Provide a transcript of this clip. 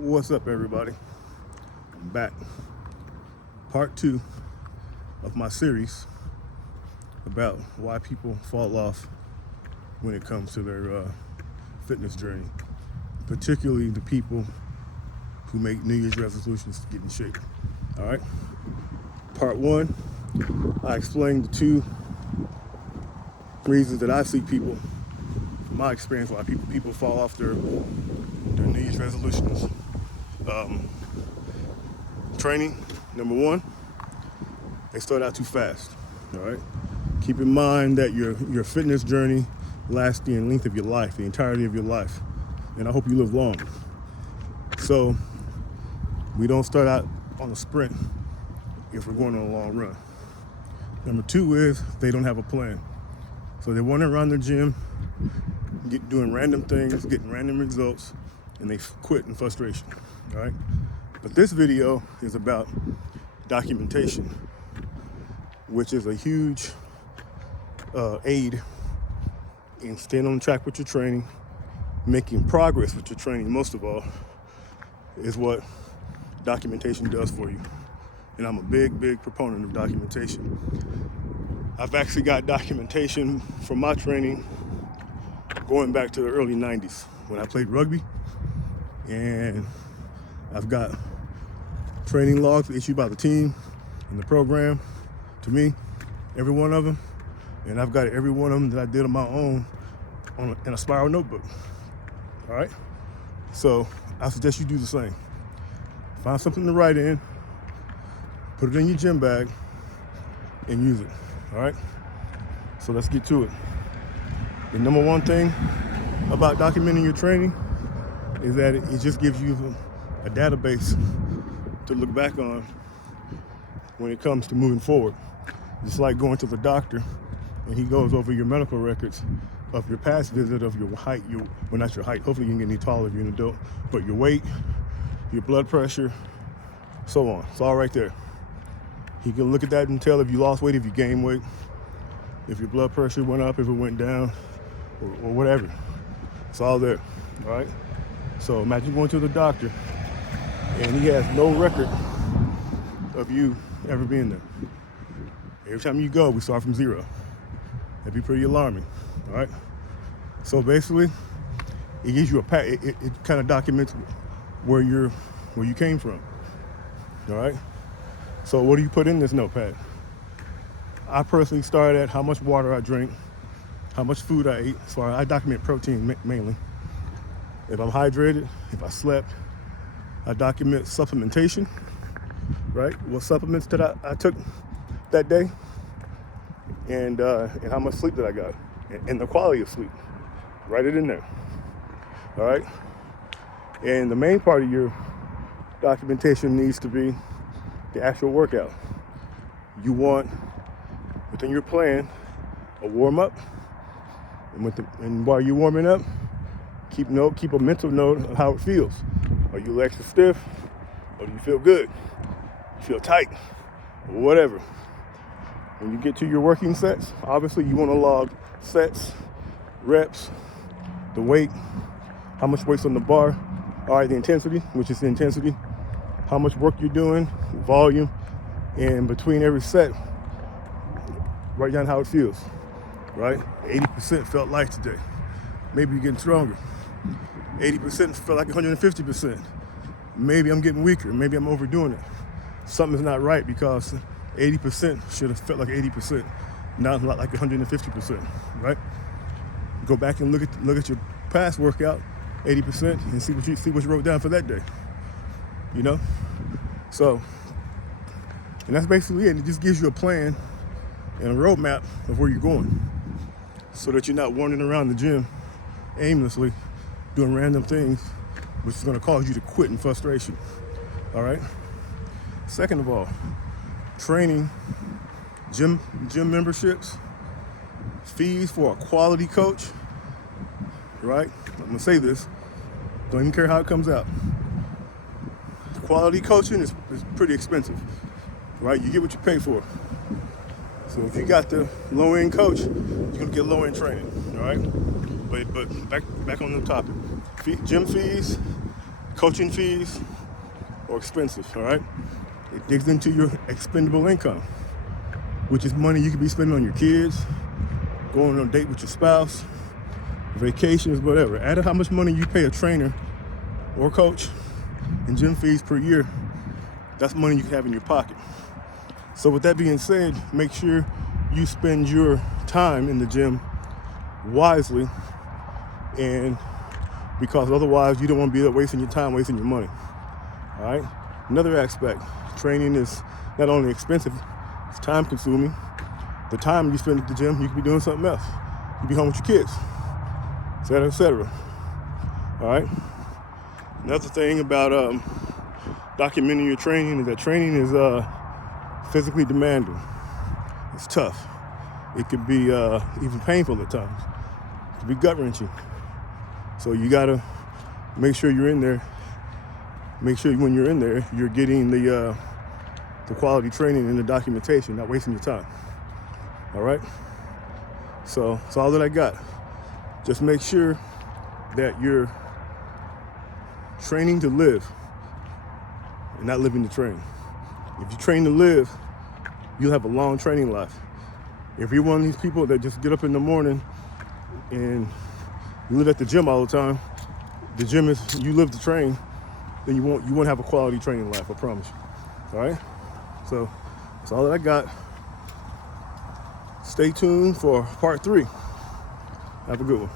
What's up, everybody? I'm back. Part 2 of my series about why people fall off when it comes to their fitness journey, particularly the people who make New Year's resolutions to get in shape. All right. Part 1, I explained the 2 reasons that I see people, from my experience, why people fall off their New Year's resolutions. Training, number 1, they start out too fast. All right. Keep in mind that your fitness journey lasts the length of your life, the entirety of your life, and I hope you live long. So we don't start out on a sprint if we're going on a long run. Number 2 is they don't have a plan. So they run around the gym, doing random things, getting random results, and they quit in frustration. All right. But this video is about documentation, which is a huge aid in staying on track with your training, making progress with your training. Most of all, is what documentation does for you. And I'm a big proponent of documentation. I've actually got documentation from my training going back to the early 90s when I played rugby. And I've got training logs issued by the team and the program to me, every one of them. And I've got every one of them that I did on my own in a spiral notebook. All right? So I suggest you do the same. Find something to write in, put it in your gym bag, and use it. All right? So let's get to it. The number 1 thing about documenting your training is that it just gives you a database to look back on when it comes to moving forward. Just like going to the doctor and he goes over your medical records of your past visit, of your height, well, not your height, hopefully you can get any taller if you're an adult, but your weight, your blood pressure, so on. It's all right there. He can look at that and tell if you lost weight, if you gained weight, if your blood pressure went up, if it went down, or whatever. It's all there, all right? So imagine going to the doctor and he has no record of you ever being there. Every time you go, we start from 0. That'd be pretty alarming, all right? So basically, it gives you it kind of documents where you came from, all right? So what do you put in this notepad? I personally start at how much water I drink, how much food I ate. So I document protein mainly. If I'm hydrated, if I slept, I document supplementation, right? What supplements that I took that day, and how much sleep that I got, and the quality of sleep. Write it in there, all right? And the main part of your documentation needs to be the actual workout. You want, within your plan, a warm-up, and while you're warming up, keep a mental note of how it feels. Are you extra stiff, or do you feel good? You feel tight, or whatever. When you get to your working sets, obviously you want to log sets, reps, the weight, how much weight's on the bar, all right, the intensity, which is the intensity, how much work you're doing, volume, and between every set, write down how it feels, right? 80% felt light today. Maybe you're getting stronger. 80% felt like 150%. Maybe I'm getting weaker. Maybe I'm overdoing it. Something's not right because 80% should have felt like 80%, not like 150%, right? Go back and look at your past workout, 80%, and see what you wrote down for that day. You know? So, and that's basically it. It just gives you a plan and a roadmap of where you're going, so that you're not wandering around the gym aimlessly doing random things, which is going to cause you to quit in frustration. All right? Second of all, training, gym memberships, fees for a quality coach, right? I'm going to say this, don't even care how it comes out. Quality coaching is pretty expensive, right? You get what you pay for. So if you got the low-end coach, you're gonna get low-end training, all right? But back on the topic. Gym fees, coaching fees are expensive, all right? It digs into your expendable income, which is money you could be spending on your kids, going on a date with your spouse, vacations, whatever. Add up how much money you pay a trainer or coach in gym fees per year. That's money you can have in your pocket. So with that being said, make sure you spend your time in the gym wisely, and because otherwise you don't want to be there wasting your time, wasting your money. All right. Another aspect, training is not only expensive, it's time consuming. The time you spend at the gym, you could be doing something else. You could be home with your kids, et cetera, et cetera. All right. Another thing about documenting your training is that training is physically demanding. It's tough. It could be even painful at times. It could be gut-wrenching. So you gotta make sure you're in there. Make sure when you're in there, you're getting the quality training and the documentation, not wasting your time. All right? So that's all that I got. Just make sure that you're training to live and not living to train. If you train to live, you'll have a long training life. If you're one of these people that just get up in the morning and you live at the gym all the time, the gym is, you live to train, then you won't have a quality training life, I promise you. All right? So that's all that I got. Stay tuned for part 3. Have a good one.